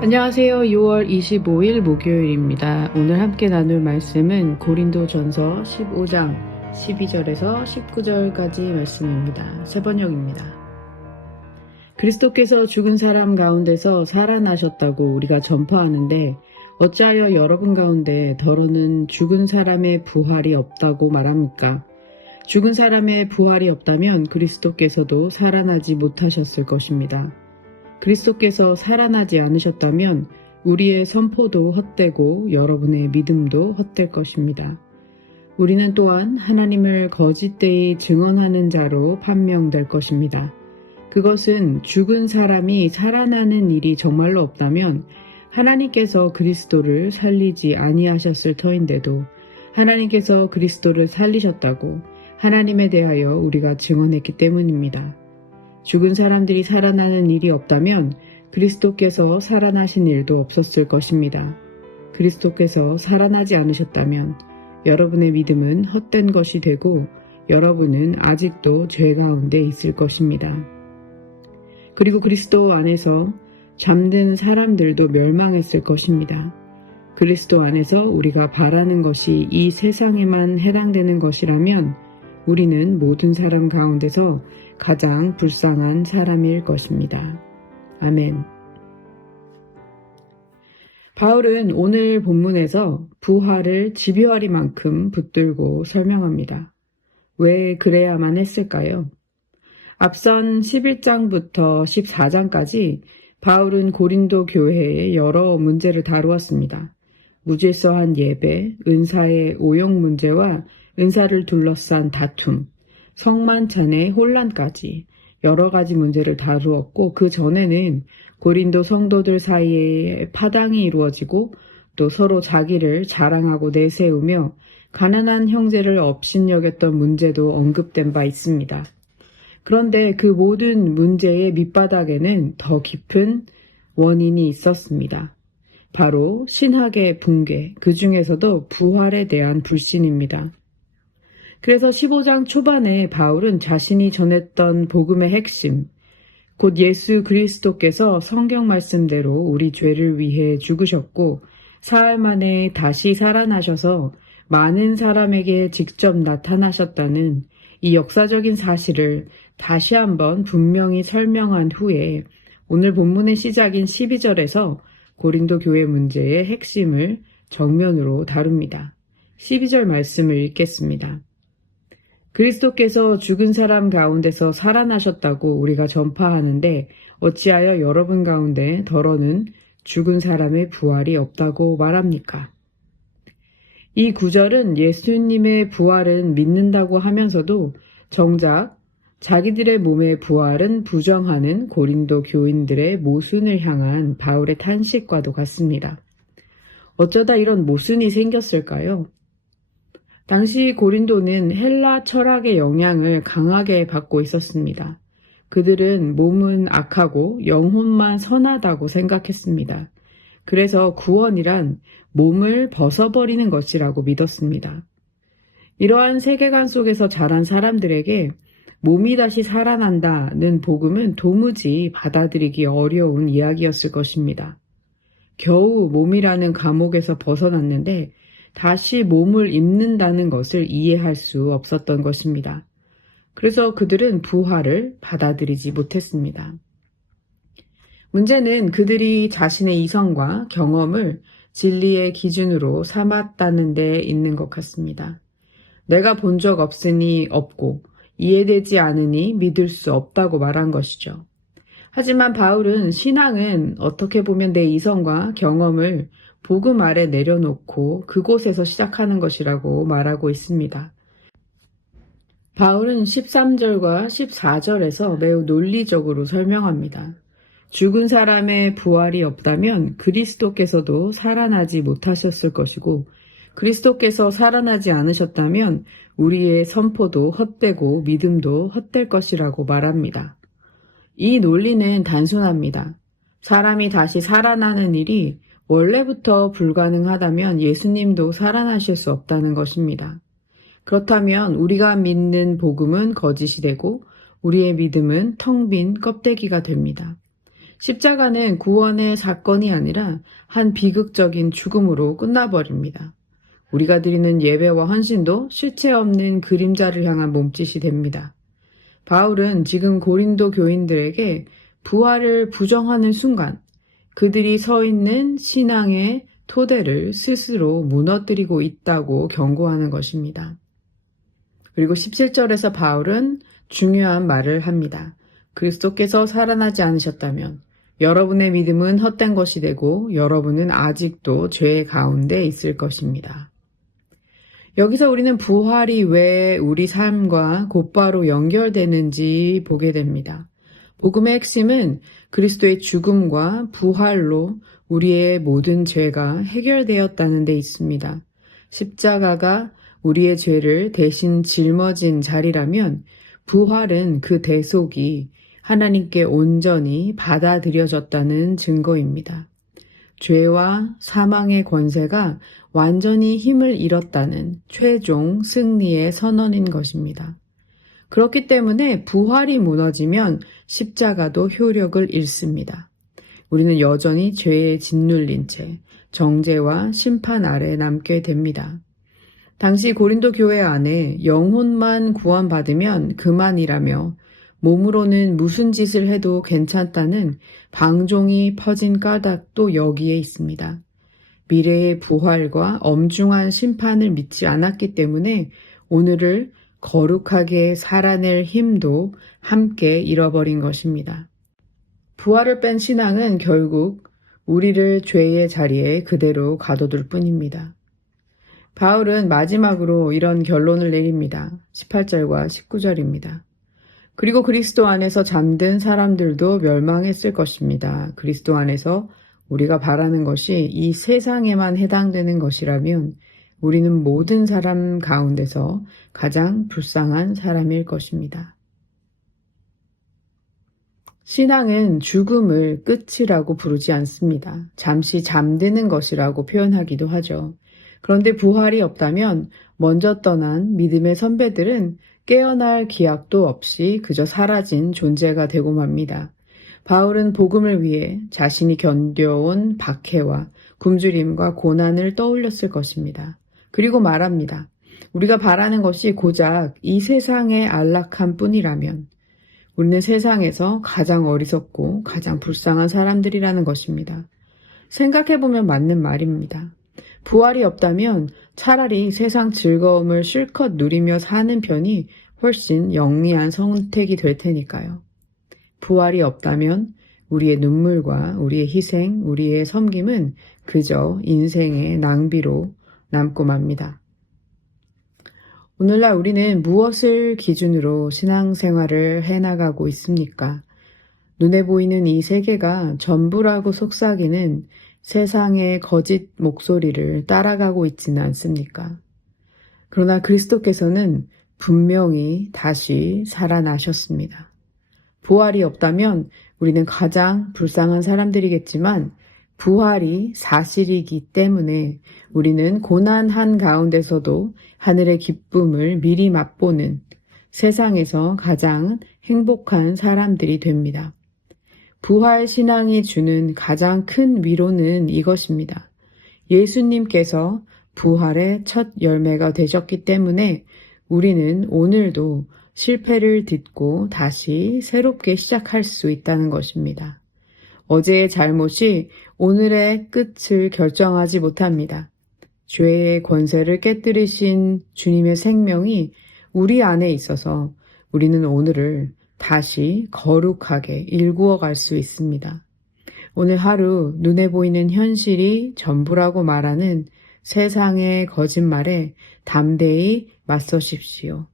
안녕하세요. 6월 25일 목요일입니다. 오늘 함께 나눌 말씀은 고린도전서 15장 12절에서 19절까지 말씀입니다. 새번역입니다. 그리스도께서 죽은 사람 가운데서 살아나셨다고 우리가 전파하는데 어찌하여 여러분 가운데 더러는 죽은 사람의 부활이 없다고 말합니까? 죽은 사람의 부활이 없다면 그리스도께서도 살아나지 못하셨을 것입니다. 그리스도께서 살아나지 않으셨다면 우리의 선포도 헛되고 여러분의 믿음도 헛될 것입니다. 우리는 또한 하나님을 거짓되이 증언하는 자로 판명될 것입니다. 그것은 죽은 사람이 살아나는 일이 정말로 없다면 하나님께서 그리스도를 살리지 아니하셨을 터인데도 하나님께서 그리스도를 살리셨다고 하나님에 대하여 우리가 증언했기 때문입니다. 죽은 사람들이 살아나는 일이 없다면 그리스도께서 살아나신 일도 없었을 것입니다. 그리스도께서 살아나지 않으셨다면 여러분의 믿음은 헛된 것이 되고 여러분은 아직도 죄 가운데 있을 것입니다. 그리고 그리스도 안에서 잠든 사람들도 멸망했을 것입니다. 그리스도 안에서 우리가 바라는 것이 이 세상에만 해당되는 것이라면 우리는 모든 사람 가운데서 가장 불쌍한 사람일 것입니다. 아멘. 바울은 오늘 본문에서 부활을 집요하리만큼 붙들고 설명합니다. 왜 그래야만 했을까요? 앞선 11장부터 14장까지 바울은 고린도 교회의 여러 문제를 다루었습니다. 무질서한 예배, 은사의 오용 문제와 은사를 둘러싼 다툼, 성만찬의 혼란까지 여러 가지 문제를 다루었고 그 전에는 고린도 성도들 사이에 파당이 이루어지고 또 서로 자기를 자랑하고 내세우며 가난한 형제를 업신여겼던 문제도 언급된 바 있습니다. 그런데 그 모든 문제의 밑바닥에는 더 깊은 원인이 있었습니다. 바로 신학의 붕괴, 그 중에서도 부활에 대한 불신입니다. 그래서 15장 초반에 바울은 자신이 전했던 복음의 핵심, 곧 예수 그리스도께서 성경 말씀대로 우리 죄를 위해 죽으셨고 사흘 만에 다시 살아나셔서 많은 사람에게 직접 나타나셨다는 이 역사적인 사실을 다시 한번 분명히 설명한 후에 오늘 본문의 시작인 12절에서 고린도 교회 문제의 핵심을 정면으로 다룹니다. 12절 말씀을 읽겠습니다. 그리스도께서 죽은 사람 가운데서 살아나셨다고 우리가 전파하는데 어찌하여 여러분 가운데 더러는 죽은 사람의 부활이 없다고 말합니까? 이 구절은 예수님의 부활은 믿는다고 하면서도 정작 자기들의 몸의 부활은 부정하는 고린도 교인들의 모순을 향한 바울의 탄식과도 같습니다. 어쩌다 이런 모순이 생겼을까요? 당시 고린도는 헬라 철학의 영향을 강하게 받고 있었습니다. 그들은 몸은 악하고 영혼만 선하다고 생각했습니다. 그래서 구원이란 몸을 벗어버리는 것이라고 믿었습니다. 이러한 세계관 속에서 자란 사람들에게 몸이 다시 살아난다는 복음은 도무지 받아들이기 어려운 이야기였을 것입니다. 겨우 몸이라는 감옥에서 벗어났는데 다시 몸을 입는다는 것을 이해할 수 없었던 것입니다. 그래서 그들은 부활을 받아들이지 못했습니다. 문제는 그들이 자신의 이성과 경험을 진리의 기준으로 삼았다는 데 있는 것 같습니다. 내가 본 적 없으니 없고 이해되지 않으니 믿을 수 없다고 말한 것이죠. 하지만 바울은 신앙은 어떻게 보면 내 이성과 경험을 복음 아래 내려놓고 그곳에서 시작하는 것이라고 말하고 있습니다. 바울은 13절과 14절에서 매우 논리적으로 설명합니다. 죽은 사람의 부활이 없다면 그리스도께서도 살아나지 못하셨을 것이고 그리스도께서 살아나지 않으셨다면 우리의 선포도 헛되고 믿음도 헛될 것이라고 말합니다. 이 논리는 단순합니다. 사람이 다시 살아나는 일이 원래부터 불가능하다면 예수님도 살아나실 수 없다는 것입니다. 그렇다면 우리가 믿는 복음은 거짓이 되고 우리의 믿음은 텅 빈 껍데기가 됩니다. 십자가는 구원의 사건이 아니라 한 비극적인 죽음으로 끝나버립니다. 우리가 드리는 예배와 헌신도 실체 없는 그림자를 향한 몸짓이 됩니다. 바울은 지금 고린도 교인들에게 부활을 부정하는 순간 그들이 서 있는 신앙의 토대를 스스로 무너뜨리고 있다고 경고하는 것입니다. 그리고 17절에서 바울은 중요한 말을 합니다. 그리스도께서 살아나지 않으셨다면 여러분의 믿음은 헛된 것이 되고 여러분은 아직도 죄 가운데 있을 것입니다. 여기서 우리는 부활이 왜 우리 삶과 곧바로 연결되는지 보게 됩니다. 복음의 핵심은 그리스도의 죽음과 부활로 우리의 모든 죄가 해결되었다는 데 있습니다. 십자가가 우리의 죄를 대신 짊어진 자리라면 부활은 그 대속이 하나님께 온전히 받아들여졌다는 증거입니다. 죄와 사망의 권세가 완전히 힘을 잃었다는 최종 승리의 선언인 것입니다. 그렇기 때문에 부활이 무너지면 십자가도 효력을 잃습니다. 우리는 여전히 죄에 짓눌린 채 정죄와 심판 아래 남게 됩니다. 당시 고린도 교회 안에 영혼만 구원받으면 그만이라며 몸으로는 무슨 짓을 해도 괜찮다는 방종이 퍼진 까닭도 여기에 있습니다. 미래의 부활과 엄중한 심판을 믿지 않았기 때문에 오늘을 거룩하게 살아낼 힘도 함께 잃어버린 것입니다. 부활을 뺀 신앙은 결국 우리를 죄의 자리에 그대로 가둬둘 뿐입니다. 바울은 마지막으로 이런 결론을 내립니다. 18절과 19절입니다. 그리고 그리스도 안에서 잠든 사람들도 멸망했을 것입니다. 그리스도 안에서 우리가 바라는 것이 이 세상에만 해당되는 것이라면 우리는 모든 사람 가운데서 가장 불쌍한 사람일 것입니다. 신앙은 죽음을 끝이라고 부르지 않습니다. 잠시 잠드는 것이라고 표현하기도 하죠. 그런데 부활이 없다면 먼저 떠난 믿음의 선배들은 깨어날 기약도 없이 그저 사라진 존재가 되고 맙니다. 바울은 복음을 위해 자신이 견뎌온 박해와 굶주림과 고난을 떠올렸을 것입니다. 그리고 말합니다. 우리가 바라는 것이 고작 이 세상의 안락함 뿐이라면 우리는 세상에서 가장 어리석고 가장 불쌍한 사람들이라는 것입니다. 생각해보면 맞는 말입니다. 부활이 없다면 차라리 세상 즐거움을 실컷 누리며 사는 편이 훨씬 영리한 선택이 될 테니까요. 부활이 없다면 우리의 눈물과 우리의 희생, 우리의 섬김은 그저 인생의 낭비로 남고 맙니다. 오늘날 우리는 무엇을 기준으로 신앙생활을 해나가고 있습니까? 눈에 보이는 이 세계가 전부라고 속삭이는 세상의 거짓 목소리를 따라가고 있지는 않습니까? 그러나 그리스도께서는 분명히 다시 살아나셨습니다. 부활이 없다면 우리는 가장 불쌍한 사람들이겠지만 부활이 사실이기 때문에 우리는 고난 한가운데서도 하늘의 기쁨을 미리 맛보는 세상에서 가장 행복한 사람들이 됩니다. 부활 신앙이 주는 가장 큰 위로는 이것입니다. 예수님께서 부활의 첫 열매가 되셨기 때문에 우리는 오늘도 실패를 딛고 다시 새롭게 시작할 수 있다는 것입니다. 어제의 잘못이 오늘의 끝을 결정하지 못합니다. 죄의 권세를 깨뜨리신 주님의 생명이 우리 안에 있어서 우리는 오늘을 다시 거룩하게 일구어 갈 수 있습니다. 오늘 하루 눈에 보이는 현실이 전부라고 말하는 세상의 거짓말에 담대히 맞서십시오.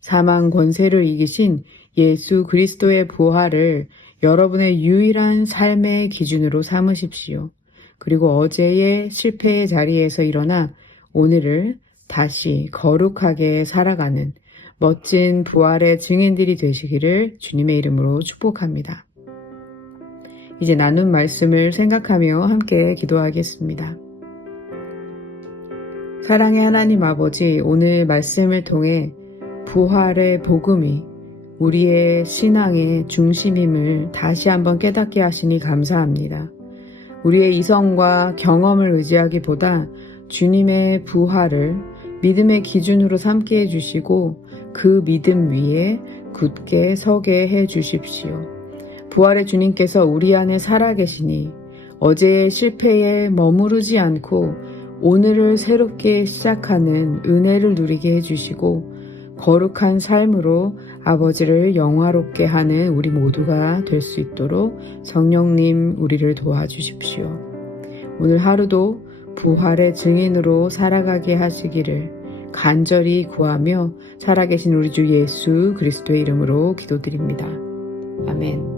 사망 권세를 이기신 예수 그리스도의 부활을 여러분의 유일한 삶의 기준으로 삼으십시오. 그리고 어제의 실패의 자리에서 일어나 오늘을 다시 거룩하게 살아가는 멋진 부활의 증인들이 되시기를 주님의 이름으로 축복합니다. 이제 나눈 말씀을 생각하며 함께 기도하겠습니다. 사랑의 하나님 아버지, 오늘 말씀을 통해 부활의 복음이 우리의 신앙의 중심임을 다시 한번 깨닫게 하시니 감사합니다. 우리의 이성과 경험을 의지하기보다 주님의 부활을 믿음의 기준으로 삼게 해주시고 그 믿음 위에 굳게 서게 해주십시오. 부활의 주님께서 우리 안에 살아계시니 어제의 실패에 머무르지 않고 오늘을 새롭게 시작하는 은혜를 누리게 해주시고 거룩한 삶으로 아버지를 영화롭게 하는 우리 모두가 될 수 있도록 성령님 우리를 도와주십시오. 오늘 하루도 부활의 증인으로 살아가게 하시기를 간절히 구하며 살아계신 우리 주 예수 그리스도의 이름으로 기도드립니다. 아멘.